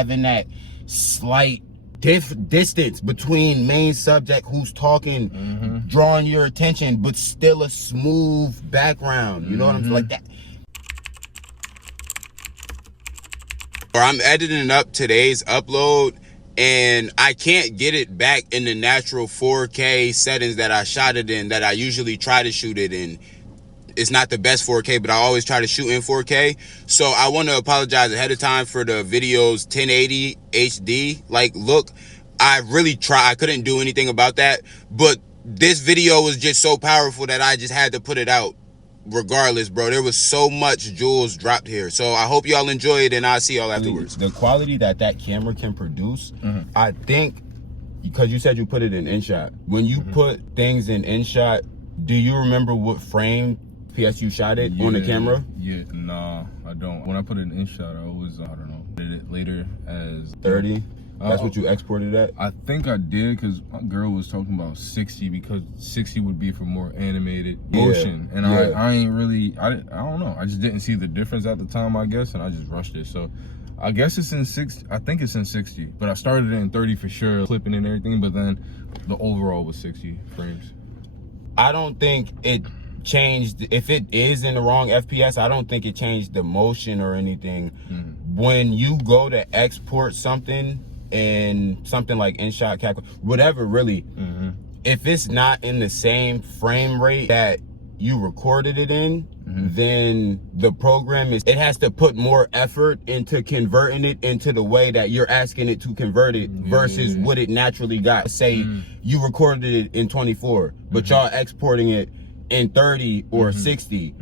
having that slight distance between main subject who's talking, drawing your attention, but still a smooth background. You know what I'm saying? Like that. Or I'm editing up today's upload and I can't get it back in the natural 4K settings that I shot it in, that I usually try to shoot it in. It's not the best 4K, but I always try to shoot in 4K. So I want to apologize ahead of time for the video's 1080 HD. Like, look, I really tried. I couldn't do anything about that. But this video was just so powerful that I just had to put it out regardless, bro. There was so much jewels dropped here. So I hope y'all enjoy it, and I'll see y'all afterwards. The quality that camera can produce, I think, because you said you put it in InShot. When you put things in InShot, do you remember what frame you shot it on the camera? Yeah, nah, I don't. When I put it in InShot, I always, I don't know, did it later as 30. That's what you exported at? I think I did, because my girl was talking about 60, because 60 would be for more animated motion. And I ain't really, I don't know. I just didn't see the difference at the time, I guess, and I just rushed it. So I guess it's in 60. I think it's in 60, but I started it in 30 for sure, clipping and everything, but then the overall was 60 frames. I don't think it changed. If it is in the wrong FPS, I don't think it changed the motion or anything. When you go to export something in something like InShot, whatever, really, if it's not in the same frame rate that you recorded it in, then the program it has to put more effort into converting it into the way that you're asking it to convert it versus what it naturally got. Say you recorded it in 24, but y'all exporting it in 30 or 60.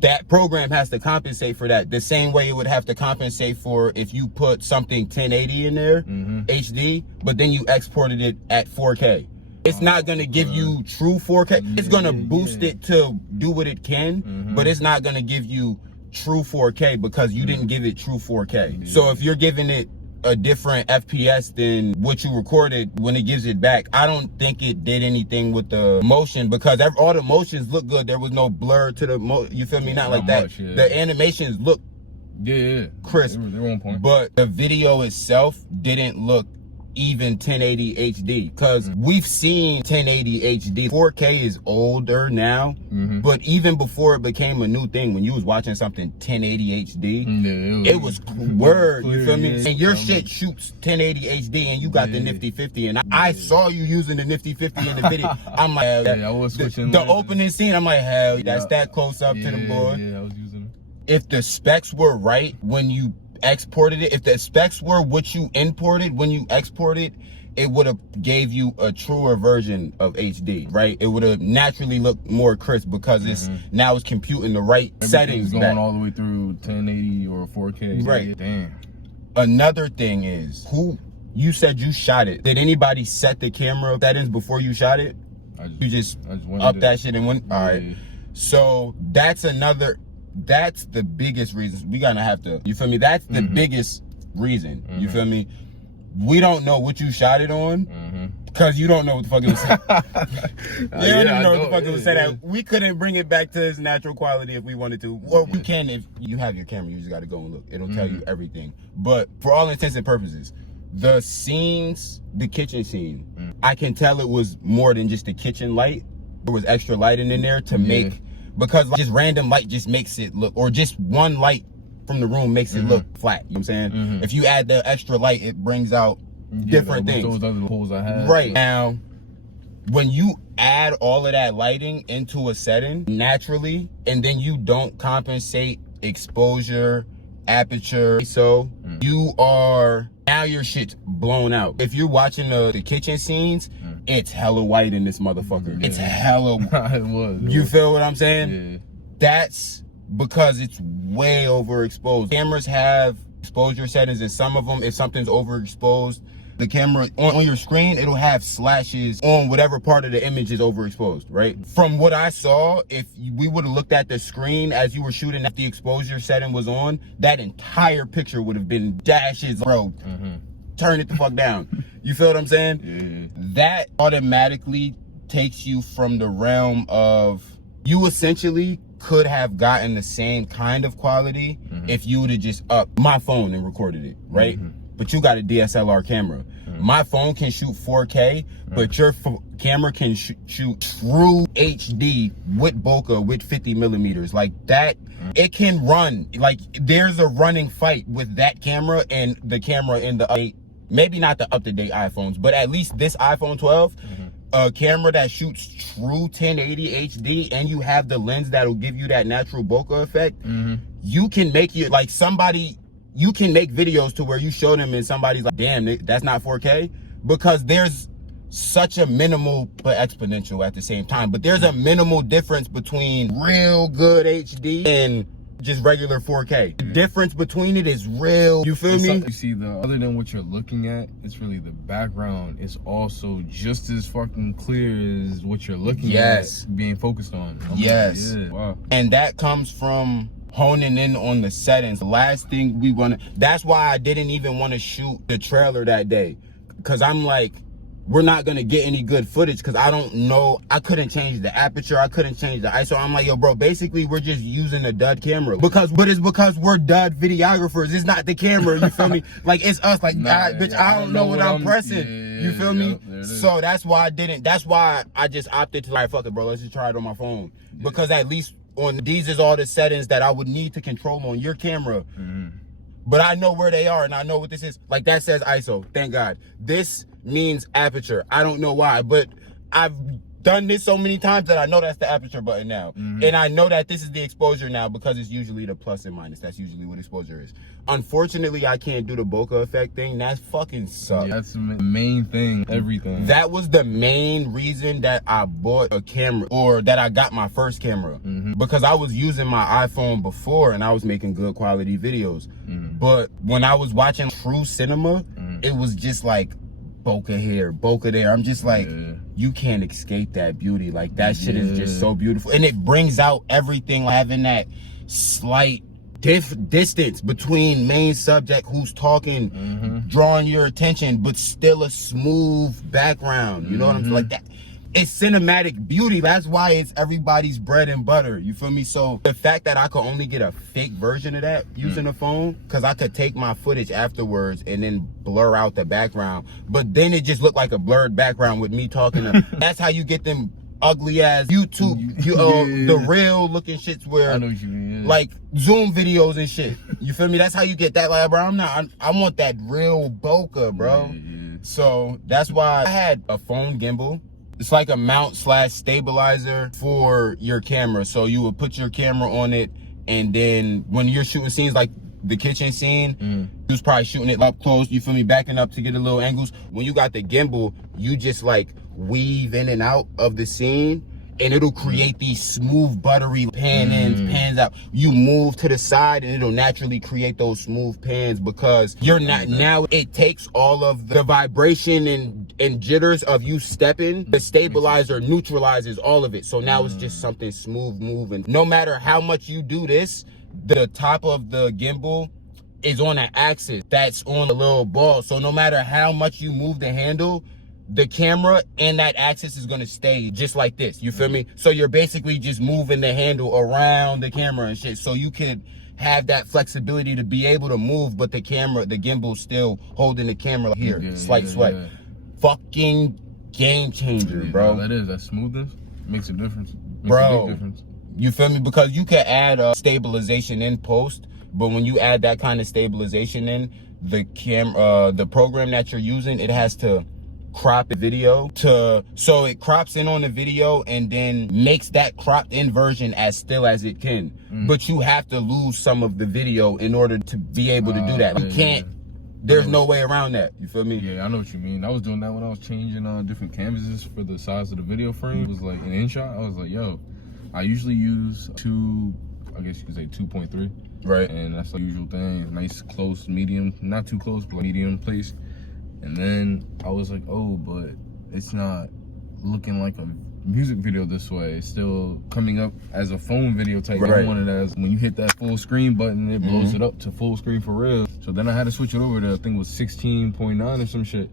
That program has to compensate for that the same way it would have to compensate for if you put something 1080 in there, HD, but then you exported it at 4K. It's not going to give you true 4K. It's going to boost it to do what it can, but it's not going to give you true 4K because you didn't give it true 4K. So if you're giving it a different FPS than what you recorded when it gives it back, I don't think it did anything with the motion, because all the motions look good. There was no blur to the you feel me? Not like that. Much, the animations look crisp. They were on point. But the video itself didn't look even 1080 HD, because we've seen 1080 HD. 4K is older now, but even before it became a new thing, when you was watching something 1080 HD, it was word, you feel me? And your shit shoots 1080 HD and you got the nifty 50, and I saw you using the nifty 50 in the video. I'm like, I was switching the opening scene, I'm like, hell, that's that close up to the board. Yeah, I was using it. If the specs were right when you exported it, if the specs were what you imported when you exported, it would have gave you a truer version of HD, right? It would have naturally looked more crisp because it's now it's computing the right settings. Going all the way through 1080 or 4K. Right. Damn. Another thing is, you said you shot it. Did anybody set the camera settings before you shot it? You just up that shit and went. All right. So that's the biggest reason we gotta have to, you feel me? That's the biggest reason, you feel me? We don't know what you shot it on, because you don't know what the fuck it was saying. You don't even know what the fuck it was saying. We couldn't bring it back to its natural quality if we wanted to. Or we can if you have your camera, you just gotta go and look. It'll tell you everything. But for all intents and purposes, the scenes, the kitchen scene, I can tell it was more than just the kitchen light. There was extra lighting in there to make, because just random light just makes it look, or just one light from the room makes it look flat. You know what I'm saying? If you add the extra light, it brings out different things. Those other holes I had. Right. Now, when you add all of that lighting into a setting naturally, and then you don't compensate exposure, aperture, so you are, now your shit's blown out. If you're watching the kitchen scenes, it's hella white in this motherfucker. It's hella it was. You feel what I'm saying? That's because it's way overexposed. Cameras have exposure settings, and some of them, if something's overexposed, the camera on your screen, it'll have slashes on whatever part of the image is overexposed, right? From what I saw, if we would have looked at the screen as you were shooting, if the exposure setting was on, that entire picture would have been dashes, bro. Turn it the fuck down. You feel what I'm saying? That automatically takes you from the realm of, you essentially could have gotten the same kind of quality if you would have just upped my phone and recorded it, right? but you got a DSLR camera. My phone can shoot 4K, but your camera can shoot true HD with bokeh with 50 millimeters. Like that, it can run. Like there's a running fight with that camera and the camera in the maybe not the up-to-date iPhones, but at least this iPhone 12, a camera that shoots true 1080 HD, and you have the lens that'll give you that natural bokeh effect. You can make it like somebody. You can make videos to where you show them and somebody's like, damn, that's not 4K, because there's such a minimal but exponential at the same time. But there's a minimal difference between real good HD and just regular 4K. The difference between it is real. You feel me? You see, other than what you're looking at, it's really the background is also just as fucking clear as what you're looking at being focused on. Yes. Like, yeah. Wow. And that comes from honing in on the settings. The last thing we want to, that's why I didn't even want to shoot the trailer that day, because I'm like, we're not gonna get any good footage because I don't know. I couldn't change the aperture, I couldn't change the ISO. I'm like, yo bro, basically we're just using a dud camera, but it's because we're dud videographers. It's not the camera, you feel me? Like it's us. Like bitch, I don't know what I'm pressing. You feel me? So that's why I just opted to like, fuck it bro, let's just try it on my phone, because at least on these is all the settings that I would need to control on your camera. But I know where they are and I know what this is. Like that says ISO, thank God. This means aperture. I don't know why, but I've done this so many times that I know that's the aperture button now. And I know that this is the exposure now, because it's usually the plus and minus. That's usually what exposure is. Unfortunately, I can't do the bokeh effect thing. That fucking sucks. Yeah, that's the main thing, everything. That was the main reason that I bought a camera, or that I got my first camera, because I was using my iPhone before and I was making good quality videos. But when I was watching true cinema, it was just like bokeh here, bokeh there. I'm just like, you can't escape that beauty. Like that shit is just so beautiful, and it brings out everything, like having that slight distance between main subject who's talking, drawing your attention, but still a smooth background. You know what I'm saying? Like that. It's cinematic beauty. That's why it's everybody's bread and butter. You feel me? So the fact that I could only get a fake version of that using a phone, because I could take my footage afterwards and then blur out the background, but then it just looked like a blurred background with me talking. That's how you get them ugly ass YouTube, the real looking shits where, I know what you mean, like Zoom videos and shit. You feel me? That's how you get that. Like, bro, I want that real bokeh, bro. So that's why I had a phone gimbal. It's like a mount / stabilizer for your camera. So you would put your camera on it, and then when you're shooting scenes like the kitchen scene, you was probably shooting it up close, you feel me, backing up to get a little angles. When you got the gimbal, you just like weave in and out of the scene, and it'll create these smooth buttery pan ins, pans out. You move to the side and it'll naturally create those smooth pans, because you're not, now it takes all of the vibration and jitters of you stepping. The stabilizer neutralizes all of it, so now it's just something smooth moving. No matter how much you do this, the top of the gimbal is on an axis that's on a little ball, so no matter how much you move the handle, the camera and that axis is gonna stay just like this. You feel me? So you're basically just moving the handle around the camera and shit, so you could have that flexibility to be able to move, but the gimbal still holding the camera here. Slight swipe. Fucking game changer, bro. That smoothness makes a difference. Bro, a big difference. You feel me? Because you can add stabilization in post, but when you add that kind of stabilization in, the program that you're using, it has to crop the video so it crops in on the video and then makes that cropped in version as still as it can. But you have to lose some of the video in order to be able to do that. You can't. There's no way around that. You feel me? Yeah, I know what you mean. I was doing that when I was changing different canvases for the size of the video frame. It was like an InShot. I was like, yo, I usually use I guess you could say 2.3. Right. And that's the usual thing. Nice, close, medium. Not too close, but medium place. And then I was like, oh, but it's not looking like a music video this way. It's still coming up as a phone video type. Right. I wanted it as when you hit that full screen button, it blows it up to full screen for real. So then I had to switch it over to, I think it was 16.9 or some shit.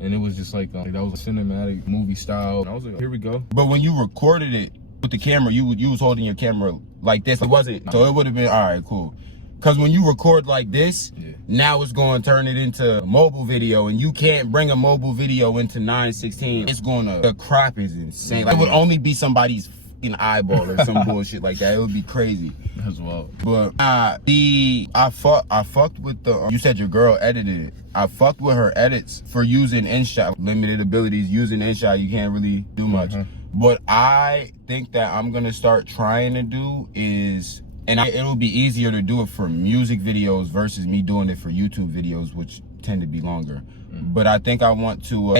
And it was just like that was a cinematic movie style. And I was like, here we go. But when you recorded it with the camera, you was holding your camera like this. It wasn't. So it would have been, all right, cool. Because when you record like this, now it's going to turn it into mobile video, and you can't bring a mobile video into 916. It's going to, the crop is insane. Like, it would only be somebody's fucking eyeball or some bullshit like that. It would be crazy. As well. But I fucked with the, you said your girl edited it. I fucked with her edits for using InShot. Limited abilities, using InShot, you can't really do much. But I think that I'm going to start trying to do is, and it'll be easier to do it for music videos versus me doing it for YouTube videos, which tend to be longer. But I think I want to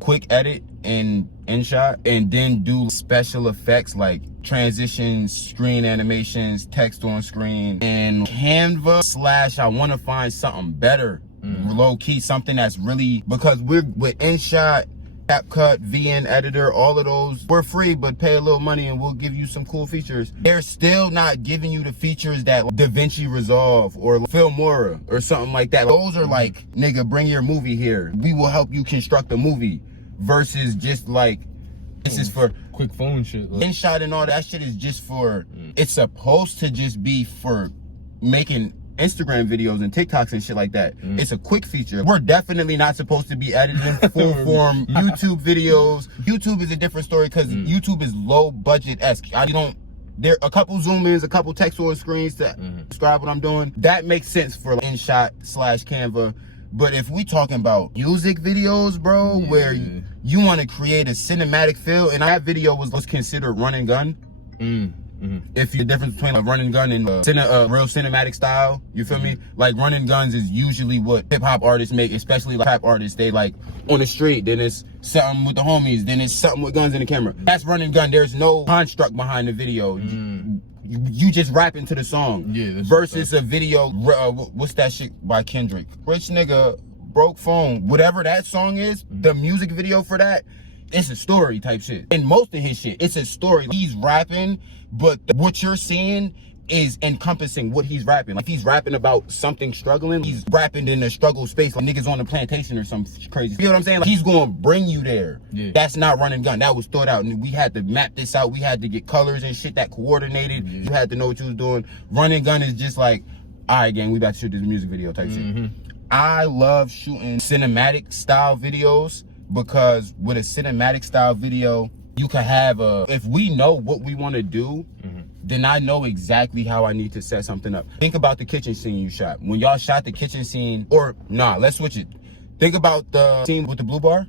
quick edit in InShot, and then do special effects like transitions, screen animations, text on screen, and Canva / I want to find something better, low key, something that's really, because we're with InShot, CapCut, VN Editor, all of those, we're free, but pay a little money and we'll give you some cool features. They're still not giving you the features that DaVinci Resolve or Filmora or something like that. Those are like, nigga, bring your movie here. We will help you construct a movie, versus just like, this is for quick phone shit. Like. InShot and all that shit is just for, it's supposed to just be for making Instagram videos and TikToks and shit like that. It's a quick feature. We're definitely not supposed to be editing full form YouTube videos. YouTube is a different story, because YouTube is low budget-esque. There are a couple zoom ins, a couple text on screens to describe what I'm doing. That makes sense for InShot / Canva. But if we talking about music videos, bro, where you want to create a cinematic feel, and that video was considered run and gun. If the difference between a run and gun and a real cinematic style, you feel me? Like, run and guns is usually what hip hop artists make, especially like rap artists. They like on the street, then it's something with the homies, then it's something with guns in the camera. That's run and gun. There's no construct behind the video. You just rap into the song. Versus a video, what's that shit by Kendrick? Rich nigga, broke phone. Whatever that song is, the music video for that, it's a story type shit. And most of his shit, it's a story. He's rapping, but what you're seeing is encompassing what he's rapping. Like, he's rapping about something struggling. He's rapping in a struggle space, like niggas on the plantation or some crazy. You know what I'm saying? Like, he's going to bring you there. That's not run and gun. That was thought out. And we had to map this out. We had to get colors and shit that coordinated. You had to know what you was doing. Run and gun is just like, all right, gang, we about to shoot this music video type shit. I love shooting cinematic style videos, because with a cinematic style video, you can have if we know what we want to do, then I know exactly how I need to set something up. Think about the kitchen scene you shot. When y'all shot the kitchen scene, or nah, let's switch it. Think about the scene with the blue bar.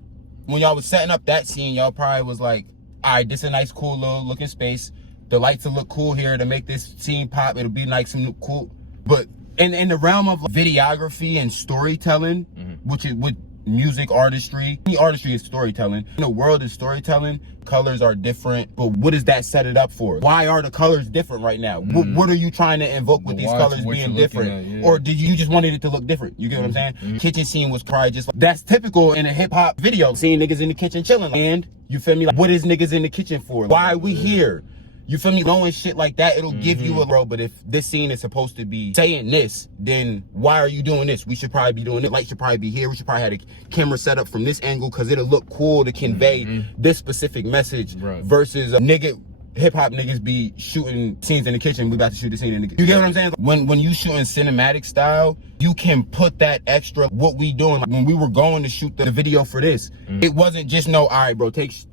When y'all was setting up that scene, y'all probably was like, all right, this is a nice, cool little looking space. The lights will look cool here to make this scene pop. It'll be like some cool, but in the realm of videography and storytelling, which is with music artistry, artistry is storytelling. In the world of storytelling, colors are different, but what does that set it up for? Why are the colors different right now? What are you trying to invoke with these colors being different? Or did you just wanted it to look different? You get what I'm saying? Kitchen scene was probably just like, that's typical in a hip hop video, seeing niggas in the kitchen chilling. And you feel me? Like, what is niggas in the kitchen for? Why are we here? You feel me? Knowing shit like that, it'll give you a bro. But if this scene is supposed to be saying this, then why are you doing this? We should probably be doing it. Light should probably be here. We should probably have a camera set up from this angle, because it'll look cool to convey this specific message. Versus a nigga, hip hop niggas be shooting scenes in the kitchen. We about to shoot the scene in the kitchen. You get what I'm saying? When you shooting cinematic style, you can put that extra, what we doing. Like, when we were going to shoot the video for this, it wasn't just all right, bro,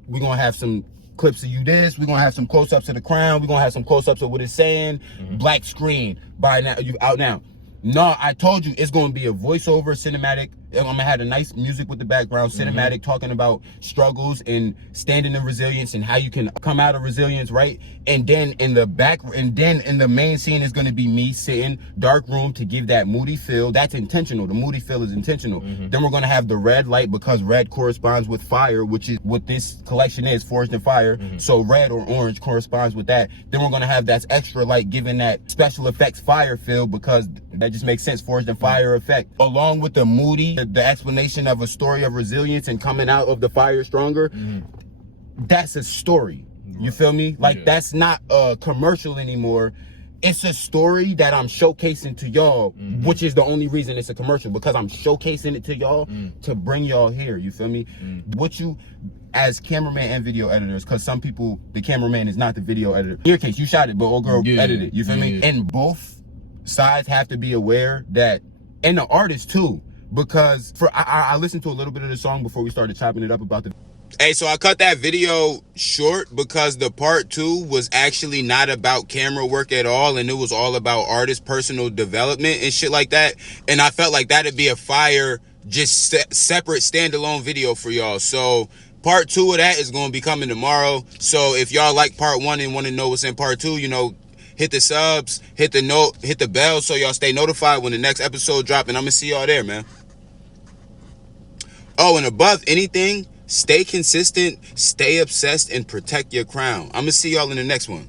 we're gonna have some clips of you this, we're gonna have some close-ups of the crown, we're gonna have some close-ups of what it's saying, black screen, by now, you out now. No, I told you, it's gonna be a voiceover, cinematic. I'm gonna have a nice music with the background, cinematic, talking about struggles and standing in resilience and how you can come out of resilience, right? And then in the main scene is gonna be me sitting, dark room, to give that moody feel. That's intentional. The moody feel is intentional. Then we're gonna have the red light, because red corresponds with fire, which is what this collection is, Forged in Fire. So red or orange corresponds with that. Then we're gonna have that extra light, giving that special effects fire feel, because that just makes sense, Forged in Fire effect. Along with the moody, the explanation of a story of resilience and coming out of the fire stronger, that's a story. You feel me? Like, that's not a commercial anymore. It's a story that I'm showcasing to y'all, which is the only reason it's a commercial, because I'm showcasing it to y'all to bring y'all here. You feel me? What you, as cameraman and video editors, because some people, the cameraman is not the video editor. In your case, you shot it, but old girl edited it. You feel me? And both sides have to be aware that, and the artist too, because I listened to a little bit of the song before we started chopping it up about the. Hey, so I cut that video short because the part 2 was actually not about camera work at all, and it was all about artist personal development and shit like that. And I felt like that'd be a fire, just separate standalone video for y'all. So part 2 of that is going to be coming tomorrow. So if y'all like part 1 and want to know what's in part 2, you know, hit the subs, hit the bell so y'all stay notified when the next episode drop, and I'm gonna see y'all there, man. Oh, and above anything, stay consistent, stay obsessed, and protect your crown. I'm gonna see y'all in the next one.